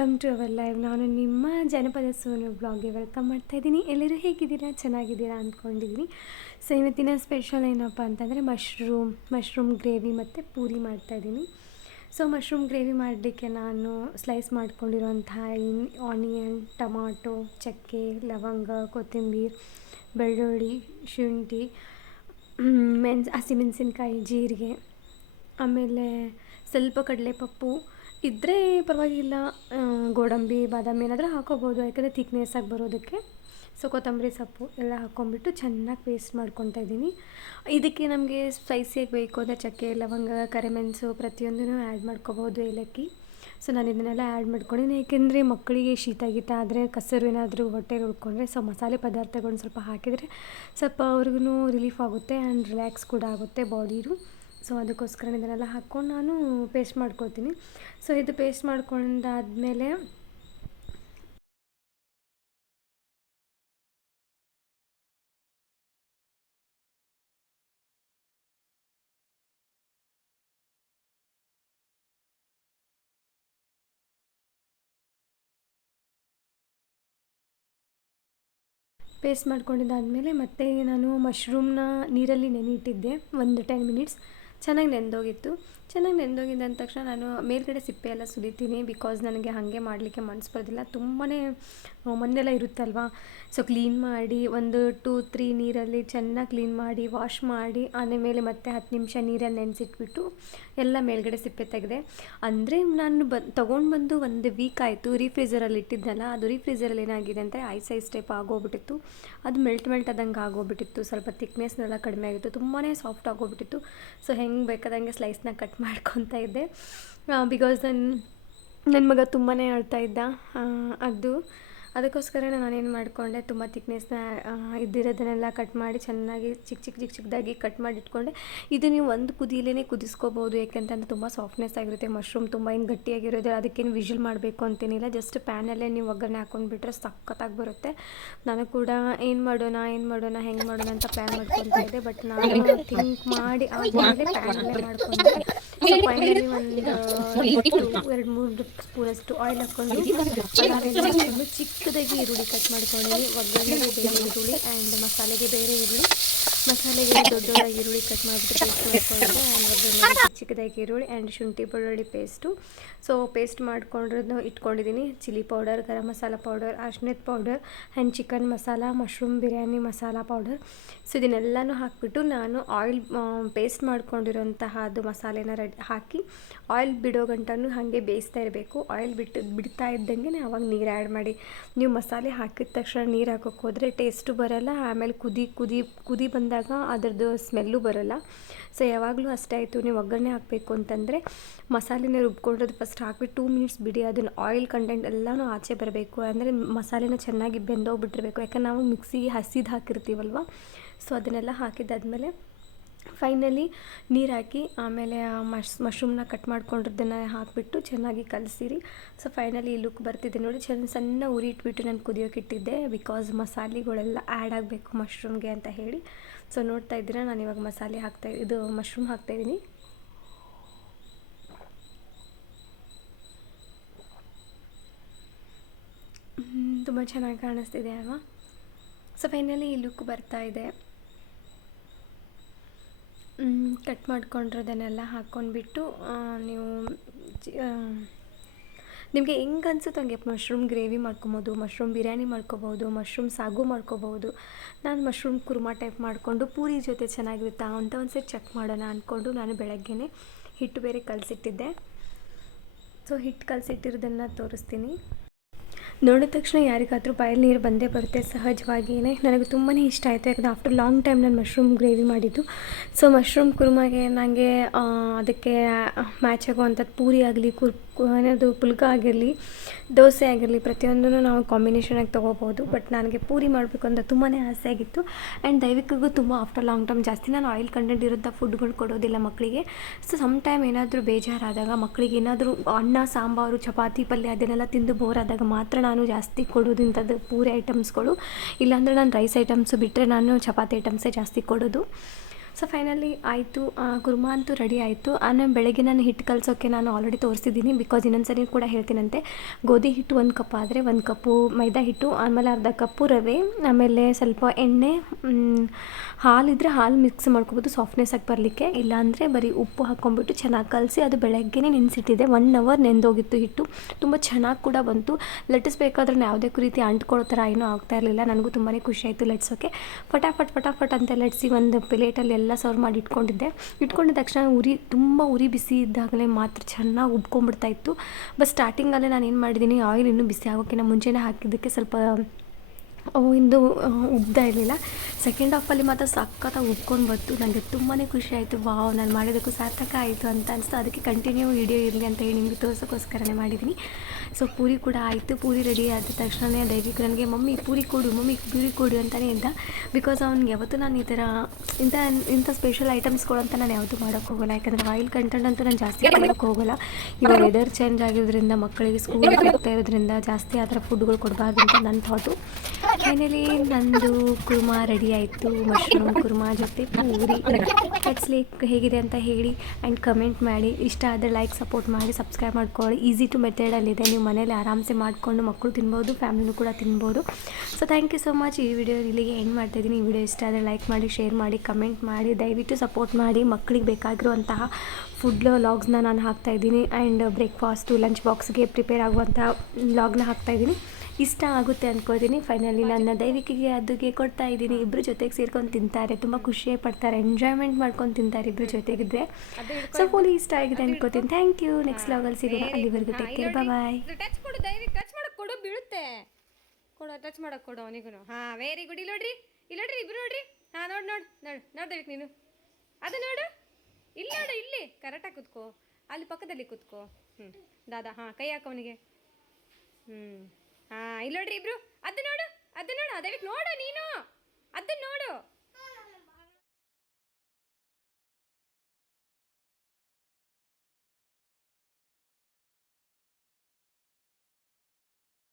Welcome to our live. ನಾನು ನಿಮ್ಮ ಜನಪದ ಸೋನು ಬ್ಲಾಗ್ಗೆ ವೆಲ್ಕಮ್ ಮಾಡ್ತಾಯಿದ್ದೀನಿ. ಎಲ್ಲರೂ ಹೇಗಿದ್ದೀರಾ? ಚೆನ್ನಾಗಿದ್ದೀರಾ ಅಂದ್ಕೊಂಡಿದ್ದೀನಿ. ಸೊ ಇವತ್ತಿನ ಸ್ಪೆಷಲ್ ಏನಪ್ಪ ಅಂತಂದರೆ ಮಶ್ರೂಮ್ ಗ್ರೇವಿ ಮತ್ತು ಪೂರಿ ಮಾಡ್ತಾಯಿದ್ದೀನಿ. ಸೊ ಮಶ್ರೂಮ್ ಗ್ರೇವಿ ಮಾಡಲಿಕ್ಕೆ ನಾನು ಸ್ಲೈಸ್ ಮಾಡ್ಕೊಂಡಿರೋಂತಹ ಆನಿಯನ್, ಟೊಮಾಟೊ, ಚಕ್ಕೆ, ಲವಂಗ, ಕೊತ್ತಂಬರಿ, ಬೆಳ್ಳುಳ್ಳಿ, ಶುಂಠಿ, ಹಸಿಮೆಣಸಿನ್ಕಾಯಿ, ಜೀರಿಗೆ, ಆಮೇಲೆ ಸ್ವಲ್ಪ ಕಡಲೆಪಪ್ಪು ಇದ್ದರೆ ಪರವಾಗಿಲ್ಲ, ಗೋಡಂಬಿ, ಬಾದಾಮಿ ಏನಾದರೂ ಹಾಕೋಬೋದು, ಯಾಕಂದರೆ ಥಿಕ್ನೆಸ್ ಆಗಿ ಬರೋದಕ್ಕೆ. ಸೊ ಕೊತ್ತಂಬರಿ ಸೊಪ್ಪು ಎಲ್ಲ ಹಾಕ್ಕೊಂಬಿಟ್ಟು ಚೆನ್ನಾಗಿ ಪೇಸ್ಟ್ ಮಾಡ್ಕೊತಾ ಇದ್ದೀನಿ. ಇದಕ್ಕೆ ನಮಗೆ ಸ್ಪೈಸಿಯಾಗಿ ಬೇಕು ಅಂದರೆ ಚಕ್ಕೆ, ಲವಂಗ, ಕರಿಮೆಣಸು ಪ್ರತಿಯೊಂದೂ ಆ್ಯಡ್ ಮಾಡ್ಕೋಬೋದು, ಏಲಕ್ಕಿ. ಸೊ ನಾನು ಇದನ್ನೆಲ್ಲ ಆ್ಯಡ್ ಮಾಡ್ಕೊಂಡಿದ್ದೀನಿ, ಏಕೆಂದರೆ ಮಕ್ಕಳಿಗೆ ಶೀತ ಗೀತ ಆದರೆ ಕಸರು ಏನಾದರೂ ಹೊಟ್ಟೆಲಿ ಉಳ್ಕೊಂಡ್ರೆ ಸೊ ಮಸಾಲೆ ಪದಾರ್ಥಗಳನ್ನ ಸ್ವಲ್ಪ ಹಾಕಿದರೆ ಸ್ವಲ್ಪ ಅವ್ರಿಗೂ ರಿಲೀಫ್ ಆಗುತ್ತೆ ಆ್ಯಂಡ್ ರಿಲ್ಯಾಕ್ಸ್ ಕೂಡ ಆಗುತ್ತೆ ಬಾಡಿದು. ಸೊ ಅದಕ್ಕೋಸ್ಕರ ಇದನ್ನೆಲ್ಲ ಹಾಕ್ಕೊಂಡು ನಾನು ಪೇಸ್ಟ್ ಮಾಡ್ಕೊತೀನಿ. ಸೊ ಇದು ಪೇಸ್ಟ್ ಮಾಡ್ಕೊಂಡಾದಮೇಲೆ ಮತ್ತೆ ನಾನು ಮಶ್ರೂಮ್ನ ನೀರಲ್ಲಿ ನೆನೆಯಿಟ್ಟಿದ್ದೆ ಒಂದು 10 ಮಿನಿಟ್ಸ್. ಚೆನ್ನಾಗಿ ನೆಂದೋಗಿತ್ತು. ಚೆನ್ನಾಗಿ ನೆಂದೋಗಿದ್ದ ತಕ್ಷಣ ನಾನು ಮೇಲ್ಗಡೆ ಸಿಪ್ಪೆ ಎಲ್ಲ ಸುಲಿತೀನಿ, ಬಿಕಾಸ್ ನನಗೆ ಹಾಗೆ ಮಾಡಲಿಕ್ಕೆ ಮನಸ್ಸು ಬರೋದಿಲ್ಲ. ತುಂಬಾ ಮಣ್ಣೆಲ್ಲ ಇರುತ್ತಲ್ವ. ಸೊ ಕ್ಲೀನ್ ಮಾಡಿ ಒಂದು 2-3 ನೀರಲ್ಲಿ ಚೆನ್ನಾಗಿ ಕ್ಲೀನ್ ಮಾಡಿ ವಾಶ್ ಮಾಡಿ ಆಮೇಲೆ ಮತ್ತೆ 10 ನಿಮಿಷ ನೀರಲ್ಲಿ ನೆನೆಸಿಟ್ಬಿಟ್ಟು ಎಲ್ಲ ಮೇಲ್ಗಡೆ ಸಿಪ್ಪೆ ತೆಗೆದೆ. ಅಂದರೆ ನಾನು ತೊಗೊಂಡು ಬಂದು 1 ವೀಕ್ ಆಯಿತು. ರೀಫ್ರೀಝರಲ್ಲಿ ಇಟ್ಟಿದ್ದನಲ್ಲ, ಅದು ರೀಫ್ರೀಝರಲ್ಲಿ ಏನಾಗಿದೆ ಅಂತ ಐಸ್ ಟೈಪ್ ಆಗೋಗ್ಬಿಟ್ಟಿತ್ತು. ಅದು ಮೆಲ್ಟ್ ಆದಂಗೆ ಆಗೋಗ್ಬಿಟ್ಟಿತ್ತು. ಸ್ವಲ್ಪ ಥಿಕ್ನೆಸ್ನೆಲ್ಲ ಕಡಿಮೆ ಆಗಿತ್ತು, ತುಂಬಾ ಸಾಫ್ಟ್ ಆಗೋಗ್ಬಿಟ್ಟಿತ್ತು. ಸೊ ಹೆಂಗೆ ಬೇಕಾದಂಗೆ ಸ್ಲೈಸ್ನ ಕಟ್ ಮಾಡ್ಕೊತಾ ಇದ್ದೆ, ಬಿಕಾಸ್ ನನ್ನ ಮಗ ತುಂಬಾ ಅಳ್ತಾ ಇದ್ದ. ಅದಕ್ಕೋಸ್ಕರ ನಾನೇನು ಮಾಡಿಕೊಂಡೆ, ತುಂಬ ಥಿಕ್ನೆಸ್ನ ಇದ್ದಿರೋದನ್ನೆಲ್ಲ ಕಟ್ ಮಾಡಿ ಚೆನ್ನಾಗಿ ಚಿಕ್ಕದಾಗಿ ಕಟ್ ಮಾಡಿ ಇಟ್ಕೊಂಡೆ. ಇದು ನೀವು ಒಂದು ಕುದಿಯಲೇ ಕುದಿಸ್ಕೋಬೋದು, ಯಾಕೆಂತಂದರೆ ತುಂಬ ಸಾಫ್ಟ್ನೆಸ್ ಆಗಿರುತ್ತೆ. ಮಶ್ರೂಮ್ ತುಂಬ ಏನು ಗಟ್ಟಿಯಾಗಿರೋದು, ಅದಕ್ಕೇನು ವಿಷಲ್ ಮಾಡಬೇಕು ಅಂತೇನಿಲ್ಲ. ಜಸ್ಟ್ ಪ್ಯಾನಲ್ಲೇ ನೀವು ಒಗ್ಗರಣೆ ಹಾಕ್ಕೊಂಡ್ಬಿಟ್ರೆ ಸಖತ್ತಾಗಿ ಬರುತ್ತೆ. ನಾನು ಕೂಡ ಏನು ಮಾಡೋಣ ಹೆಂಗೆ ಮಾಡೋಣ ಅಂತ ಪ್ಲ್ಯಾನ್ ಮಾಡ್ಕೊತಾ ಇದ್ದೆ. ಬಟ್ ನಾನು ಥಿಂಕ್ ಮಾಡಿ ಆದಮೇಲೆ ಪ್ಯಾನಲ್ಲೇ ಮಾಡಿಕೊಂಡೆ. ಸೊ ಫೈನಲಿ ಒಂದು 2-3 ಸ್ಪೂನಷ್ಟು ಆಯಿಲ್ ಹಾಕ್ಕೊಂಡು ಚಿಕ್ಕದಾಗಿ ಈರುಳ್ಳಿ ಕಟ್ ಮಾಡ್ಕೊಂಡಿದ್ದೀನಿ. ಒಗ್ಗರಣೆಗೆ ಬೇರೆ ಈರುಳ್ಳಿ ಆ್ಯಂಡ್ ಮಸಾಲೆಗೆ ಬೇರೆ ಈರುಳ್ಳಿ. ಮಸಾಲೆಗೆ ದೊಡ್ಡದಾಗಿ ಈರುಳ್ಳಿ ಕಟ್ ಮಾಡಿಬಿಟ್ಟು ಪೇಸ್ಟ್ ಮಾಡ್ಕೊಂಡಿದ್ದೆ. ಆ್ಯಂಡ್ ಒಗ್ಗರಣೆಗೆ ಚಿಕ್ಕದಾಗಿ ಈರುಳ್ಳಿ ಆ್ಯಂಡ್ ಶುಂಠಿ ಬೆಳ್ಳುಳ್ಳಿ ಪೇಸ್ಟು. ಸೊ ಪೇಸ್ಟ್ ಮಾಡ್ಕೊಂಡಿರೋದನ್ನ ಇಟ್ಕೊಂಡಿದ್ದೀನಿ. Chilli powder, garam masala powder, ಅರ್ಶಿಣದ powder and chicken masala, mushroom biryani masala powder. So ಇದನ್ನೆಲ್ಲನೂ ಹಾಕಿಬಿಟ್ಟು ನಾನು ಆಯಿಲ್ ಪೇಸ್ಟ್ ಮಾಡ್ಕೊಂಡಿರೋಂತಹ ಅದು ಮಸಾಲೆನ ಹಾಕಿ ಆಯಿಲ್ ಬಿಡೋ ಗಂಟನೂ ಹಾಗೆ ಬೇಯಿಸ್ತಾ ಇರಬೇಕು. ಆಯಿಲ್ ಬಿಡ್ತಾ ಇದ್ದಂಗೆ ಆವಾಗ ನೀರು ಆ್ಯಡ್ ಮಾಡಿ. ನೀವು ಮಸಾಲೆ ಹಾಕಿದ ತಕ್ಷಣ ನೀರು ಹಾಕೋಕ್ಕೆ ಹೋದರೆ ಟೇಸ್ಟು ಬರೋಲ್ಲ, ಆಮೇಲೆ ಕುದಿ ಬಂದಾಗ ಅದರದ್ದು ಸ್ಮೆಲ್ಲು ಬರೋಲ್ಲ. ಸೊ ಯಾವಾಗಲೂ ಅಷ್ಟೇ ಆಯಿತು, ನೀವು ಒಗ್ಗರಣೆ ಹಾಕಬೇಕು ಅಂತಂದರೆ ಮಸಾಲೆನ ರುಬ್ಕೊಂಡಿರೋದು ಫಸ್ಟ್ ಹಾಕಿಬಿಟ್ಟು 2 ಮಿನಿಟ್ಸ್ ಬಿಡಿ. ಅದನ್ನು ಆಯಿಲ್ ಕಂಟೆಂಟ್ ಎಲ್ಲನೂ ಆಚೆ ಬರಬೇಕು, ಅಂದರೆ ಮಸಾಲೆನ ಚೆನ್ನಾಗಿ ಬೆಂದೋಗ್ಬಿಟ್ಟಿರಬೇಕು. ಯಾಕಂದ್ರೆ ನಾವು ಮಿಕ್ಸಿಗೆ ಹಸಿದು ಹಾಕಿರ್ತೀವಲ್ವ. ಸೊ ಅದನ್ನೆಲ್ಲ ಹಾಕಿದ್ದಾದಮೇಲೆ ಫೈನಲಿ ನೀರು ಹಾಕಿ ಆಮೇಲೆ ಮಶ್ರೂಮ್ನ ಕಟ್ ಮಾಡ್ಕೊಂಡಿದ್ದನ್ನು ಹಾಕಿಬಿಟ್ಟು ಚೆನ್ನಾಗಿ ಕಲಸಿರಿ. ಸೊ ಫೈನಲಿ ಈ ಲುಕ್ ಬರ್ತಿದೆ ನೋಡಿ. ಸಣ್ಣ ಉರಿ ಇಟ್ಬಿಟ್ಟು ನಾನು ಕುದಿಯೋಕೆ ಇಟ್ಟಿದ್ದೆ, ಬಿಕಾಸ್ ಮಸಾಲೆಗಳೆಲ್ಲ ಆ್ಯಡ್ ಆಗಬೇಕು ಮಶ್ರೂಮ್ಗೆ ಅಂತ ಹೇಳಿ. ಸೊ ನೋಡ್ತಾ ಇದ್ದೀರಾ, ನಾನು ಇವಾಗ ಮಶ್ರೂಮ್ ಹಾಕ್ತಾಯಿದ್ದೀನಿ. ತುಂಬ ಚೆನ್ನಾಗಿ ಕಾಣಿಸ್ತಿದೆ ಅಲ್ವಾ? ಸೊ ಫೈನಲಿ ಈ ಲುಕ್ ಬರ್ತಾ ಇದೆ. ಕಟ್ ಮಾಡ್ಕೊಂಡಿರೋದನ್ನೆಲ್ಲ ಹಾಕ್ಕೊಂಡ್ಬಿಟ್ಟು ನೀವು ನಿಮಗೆ ಹೆಂಗೆ ಅನಿಸುತ್ತೆ ಹಂಗೆ ಮಶ್ರೂಮ್ ಗ್ರೇವಿ ಮಾಡ್ಕೊಬೋದು, ಮಶ್ರೂಮ್ ಬಿರಿಯಾನಿ ಮಾಡ್ಕೊಬೋದು, ಮಶ್ರೂಮ್ ಸಾಗು ಮಾಡ್ಕೊಬೋದು. ನಾನು ಮಶ್ರೂಮ್ ಕುರ್ಮಾ ಟೈಪ್ ಮಾಡಿಕೊಂಡು ಪೂರಿ ಜೊತೆ ಚೆನ್ನಾಗಿರುತ್ತಾ ಅಂತ ಒಂದ್ಸರಿ ಚೆಕ್ ಮಾಡೋಣ ಅಂದ್ಕೊಂಡು ನಾನು ಬೆಳಗ್ಗೆನೇ ಹಿಟ್ಟು ಬೇರೆ ಕಲಸಿಟ್ಟಿದ್ದೆ. ಸೊ ಹಿಟ್ಟು ಕಲಸಿಟ್ಟಿರೋದನ್ನು ತೋರಿಸ್ತೀನಿ. ನೋಡಿದ ತಕ್ಷಣ ಯಾರಿಗಾದರೂ ಬಾಯಲ್ಲಿ ನೀರು ಬಂದೇ ಬರುತ್ತೆ ಸಹಜವಾಗಿಯೇ. ನನಗೆ ತುಂಬಾ ಇಷ್ಟ ಆಯಿತು, ಯಾಕಂದರೆ ಆಫ್ಟರ್ ಲಾಂಗ್ ಟೈಮ್ ನಾನು ಮಶ್ರೂಮ್ ಗ್ರೇವಿ ಮಾಡಿದ್ದು. ಸೊ ಮಶ್ರೂಮ್ ಕುರ್ಮಾಗೆ ನನಗೆ ಅದಕ್ಕೆ ಮ್ಯಾಚ್ ಆಗುವಂಥದ್ದು ಪೂರಿ ಆಗಲಿ ಏನದು ಪುಲ್ಕ ಆಗಿರಲಿ, ದೋಸೆ ಆಗಿರಲಿ, ಪ್ರತಿಯೊಂದೂ ನಾವು ಕಾಂಬಿನೇಷನಾಗಿ ತೊಗೋಬೋದು. ಬಟ್ ನನಗೆ ಪೂರಿ ಮಾಡಬೇಕು ಅಂತ ತುಂಬಾ ಆಸೆ ಆಗಿತ್ತು. ಆ್ಯಂಡ್ ದೈವಿಕಗೂ ತುಂಬ ಆಫ್ಟರ್ ಲಾಂಗ್ ಟೈಮ್ ಜಾಸ್ತಿ ನಾನು ಆಯಿಲ್ ಕಂಟೆಂಟ್ ಇರೋಂಥ ಫುಡ್ಗಳು ಕೊಡೋದಿಲ್ಲ ಮಕ್ಕಳಿಗೆ. ಸೊ ಸಮ್ ಟೈಮ್ ಏನಾದರೂ ಬೇಜಾರಾದಾಗ ಮಕ್ಕಳಿಗೆ ಏನಾದರೂ ಅನ್ನ ಸಾಂಬಾರು ಚಪಾತಿ ಪಲ್ಯ ಅದನ್ನೆಲ್ಲ ತಿಂದು ಬೋರ್ ಆದಾಗ ಮಾತ್ರ ನಾನು ಜಾಸ್ತಿ ಕೊಡೋದಿಂಥದ್ದು ಪೂರಿ ಐಟಮ್ಸ್ಗಳು. ಇಲ್ಲಾಂದರೆ ನಾನು ರೈಸ್ ಐಟಮ್ಸು ಬಿಟ್ಟರೆ ನಾನು ಚಪಾತಿ ಐಟಮ್ಸೇ ಜಾಸ್ತಿ ಕೊಡೋದು. ಸೊ ಫೈನಲಿ ಆಯಿತು, ಕುರ್ಮಾ ಅಂತೂ ರೆಡಿ ಆಯಿತು. ಆಮೇಲೆ ಬೆಳಗ್ಗೆ ನಾನು ಹಿಟ್ಟು ಕಲಸೋಕ್ಕೆ ನಾನು ಆಲ್ರೆಡಿ ತೋರಿಸಿದ್ದೀನಿ, ಬಿಕಾಸ್ ಇನ್ನೊಂದ್ಸರಿ ಕೂಡ ಹೇಳ್ತೀನಂತೆ. ಗೋಧಿ ಹಿಟ್ಟು 1 ಕಪ್ ಆದರೆ 1 ಕಪ್ಪು ಮೈದಾ ಹಿಟ್ಟು, ಆಮೇಲೆ ಅರ್ಧ ಕಪ್ಪು ರವೆ, ಆಮೇಲೆ ಸ್ವಲ್ಪ ಎಣ್ಣೆ, ಹಾಲಿದ್ರೆ ಹಾಲು ಮಿಕ್ಸ್ ಮಾಡ್ಕೊಬೋದು ಸಾಫ್ಟ್ನೆಸ್ ಆಗಿ ಬರಲಿಕ್ಕೆ. ಇಲ್ಲಾಂದರೆ ಬರೀ ಉಪ್ಪು ಹಾಕ್ಕೊಂಬಿಟ್ಟು ಚೆನ್ನಾಗಿ ಕಲಸಿ ಅದು ಬೆಳಗ್ಗೆನೇ ನೆನೆಸಿಟ್ಟಿದ್ದೆ. 1 ಅವರ್ ನೆಂದೋಗಿತ್ತು ಹಿಟ್ಟು. ತುಂಬ ಚೆನ್ನಾಗಿ ಕೂಡ ಬಂತು. ಲಟ್ಟಿಸ್ಬೇಕಾದ್ರೆ ಯಾವುದೇ ರೀತಿ ಅಂಟ್ಕೊಳ್ಳೋ ಥರ ಏನೂ ಆಗ್ತಾ ಇರಲಿಲ್ಲ. ನನಗೂ ತುಂಬಾ ಖುಷಿ ಆಯಿತು ಲಟ್ಸೋಕ್ಕೆ. ಫಟಾಫಟ್ ಅಂತ ಲಟ್ಸಿ ಒಂದು ಪ್ಲೇಟಲ್ಲಿ ಎಲ್ಲ ಸರ್ವ್ ಮಾಡಿ ಇಟ್ಕೊಂಡಿದ್ದ ತಕ್ಷಣ ತುಂಬ ಉರಿ ಬಿಸಿ ಇದ್ದಾಗಲೇ ಮಾತ್ರ ಚೆನ್ನಾಗಿ ಉಬ್ಕೊಂಡ್ಬಿಡ್ತಾಯಿತ್ತು. ಬಟ್ ಸ್ಟಾರ್ಟಿಂಗಲ್ಲೇ ನಾನು ಏನು ಮಾಡಿದ್ದೀನಿ, ಆಯಿಲ್ ಇನ್ನೂ ಬಿಸಿ ಆಗೋಕ್ಕಿಂತ ಮುಂಚೆನೇ ಹಾಕಿದ್ದಕ್ಕೆ ಸ್ವಲ್ಪ ಇಂದು ಉಬ್ತಾ ಇರಲಿಲ್ಲ. ಸೆಕೆಂಡ್ ಹಾಫಲ್ಲಿ ಮಾತ್ರ ಸಖತ್ತಾಗಿ ಉಬ್ಕೊಂಡು ಬಂತು. ನನಗೆ ತುಂಬಾ ಖುಷಿ ಆಯಿತು. ವಾವ್, ನಾನು ಮಾಡಿದ್ದಕ್ಕೂ ಸಾರ್ಥಕ ಆಯಿತು ಅಂತ ಅನಿಸ್ತು. ಅದಕ್ಕೆ ಕಂಟಿನ್ಯೂ ವೀಡಿಯೋ ಇರಲಿ ಅಂತ ಹೇಳಿ ನಿಮಗೆ ತೋರಿಸೋಕ್ಕೋಸ್ಕರನೇ ಮಾಡಿದ್ದೀನಿ. ಸೊ ಪೂರಿ ಕೂಡ ಆಯಿತು. ಪೂರಿ ರೆಡಿ ಆದ ತಕ್ಷಣವೇ ದೈವಿಕ್ ನನಗೆ ಮಮ್ಮಿ ಪೂರಿ ಕೊಡು ಅಂತಲೇ ಇದ್ದ. ಬಿಕಾಸ್ ಅವ್ನಿಗೆ ಯಾವತ್ತೂ ನಾನು ಈ ಥರ ಇಂಥ ಸ್ಪೆಷಲ್ ಐಟಮ್ಸ್ಗಳು ಅಂತ ನಾನು ಯಾವತ್ತೂ ಮಾಡೋಕ್ಕೆ ಹೋಗೋಲ್ಲ. ಯಾಕಂದರೆ ಆಯಿಲ್ ಕಂಟೆಂಟ್ ಅಂತೂ ನಾನು ಜಾಸ್ತಿ ಮಾಡೋಕ್ಕೆ ಹೋಗೋಲ್ಲ. ಇವಾಗ ವೆದರ್ ಚೇಂಜ್ ಆಗಿರೋದ್ರಿಂದ, ಮಕ್ಕಳಿಗೆ ಸ್ಕೂಲ್ ಹೋಗ್ತಾ ಇರೋದ್ರಿಂದ ಜಾಸ್ತಿ ಆ ಥರ ಫುಡ್ಗಳು ಕೊಡಬಾರ್ದು ಅಂತ ನನ್ನ ಥಾಟು. ಫೈನಲಿ ನಂದು ಕುರ್ಮಾ ರೆಡಿ ಆಯಿತು. ಮಶ್ರೂಮ್ ಕುರ್ಮಾ ಜೊತೆ ಪೂರಿ. ಲೈಕ್ ಹೇಗಿದೆ ಅಂತ ಹೇಳಿ ಆ್ಯಂಡ್ ಕಮೆಂಟ್ ಮಾಡಿ. ಇಷ್ಟ ಆದರೆ ಲೈಕ್, ಸಪೋರ್ಟ್ ಮಾಡಿ, ಸಬ್ಸ್ಕ್ರೈಬ್ ಮಾಡ್ಕೊಳ್ಳಿ. ಈಸಿ ಟು ಮೆಥಡಲ್ಲಿದೆ. ನೀವು ಮನೇಲಿ ಆರಾಮ್ಸೆ ಮಾಡಿಕೊಂಡು ಮಕ್ಕಳು ತಿನ್ಬೋದು, ಫ್ಯಾಮಿಲಿನೂ ಕೂಡ ತಿನ್ಬೋದು. So thank you so much. ಈ ವಿಡಿಯೋ ಇಲ್ಲಿಗೆ ಎಂಡ್ ಮಾಡ್ತಾಯಿದ್ದೀನಿ. ಈ ವಿಡಿಯೋ ಇಷ್ಟ ಆದರೆ ಲೈಕ್ ಮಾಡಿ, ಶೇರ್ ಮಾಡಿ, ಕಮೆಂಟ್ ಮಾಡಿ, ದಯವಿಟ್ಟು ಸಪೋರ್ಟ್ ಮಾಡಿ. ಮಕ್ಕಳಿಗೆ ಬೇಕಾಗಿರುವಂತಹ ಫುಡ್ ಲಾಗ್ಸ್ನ ನಾನು ಹಾಕ್ತಾಯಿದ್ದೀನಿ. ಆ್ಯಂಡ್ ಬ್ರೇಕ್ಫಾಸ್ಟು, ಲಂಚ್ ಬಾಕ್ಸ್ಗೆ ಪ್ರಿಪೇರ್ ಆಗುವಂಥ ಲಾಗ್ನ ಹಾಕ್ತಾಯಿದ್ದೀನಿ. ಇಷ್ಟ ಆಗುತ್ತೆ ಅಂದ್ಕೋತೀನಿ. ಫೈನಲಿ ನನ್ನ ದೈವಿಕಿಗೆ ಅದಕ್ಕೆ ಕೊಡ್ತಾ ಇದ್ದೀನಿ. ಇಬ್ಬರು ಜೊತೆಗೆ ಸೇರ್ಕೊಂಡು ತಿಂತಾರೆ, ತುಂಬ ಖುಷಿ ಪಡ್ತಾರೆ, ಎಂಜಾಯ್ಮೆಂಟ್ ಮಾಡ್ಕೊಂಡು ತಿಂತಾರೆ ಇಬ್ಬರು ಜೊತೆಗಿದ್ರೆ. ಸೊ ಫುಲ್ ಇಷ್ಟ ಆಗಿದೆ ಅಂದ್ಕೋತೀನಿ. Thank you. ನೆಕ್ಸ್ಟ್ ಲಾಗಲ್ಲಿ ಸಿಗೋಣ. ಅಲ್ಲಿವರೆಗೂ ಟೇಕ್ ಕೇರ್, ಬಾಯ್. ಟಚ್ ಕೊಡು ದೈವಿಕ್, ಟಚ್ ಮಾಡಕ್ಕೆ ಕೊಡು, ಬೀಳುತ್ತೆ. ಕೊಡು, ಟಚ್ ಮಾಡಕ್ಕೆ ಕೊಡು ಅವನಿಗೂ. ಹಾಂ, ವೆರಿ ಗುಡ್. ಇಲ್ಲಿ ನೋಡ್ರಿ ಇಬ್ರು ನೋಡ್ರಿ. ಹಾಂ, ನೋಡು ದೈವಿಕ್, ನೀನು ಅದು ನೋಡು. ಇಲ್ಲಿ ಕರೆಕ್ಟಾಗಿ ಕೂತ್ಕೋ. ಅಲ್ಲಿ ಪಕ್ಕದಲ್ಲಿ ಕೂತ್ಕೋ. ದಾದಾ, ಹಾಂ, ಕೈ ಹಾಕು ಅವನಿಗೆ. ಹಾಂ, ಇಲ್ಲಿ ನೋಡ್ರಿ ಇಬ್ರು. ಅದು ನೋಡು ದೈವಿಕ್, ನೋಡು ನೀನು, ಅದನ್ನ ನೋಡು.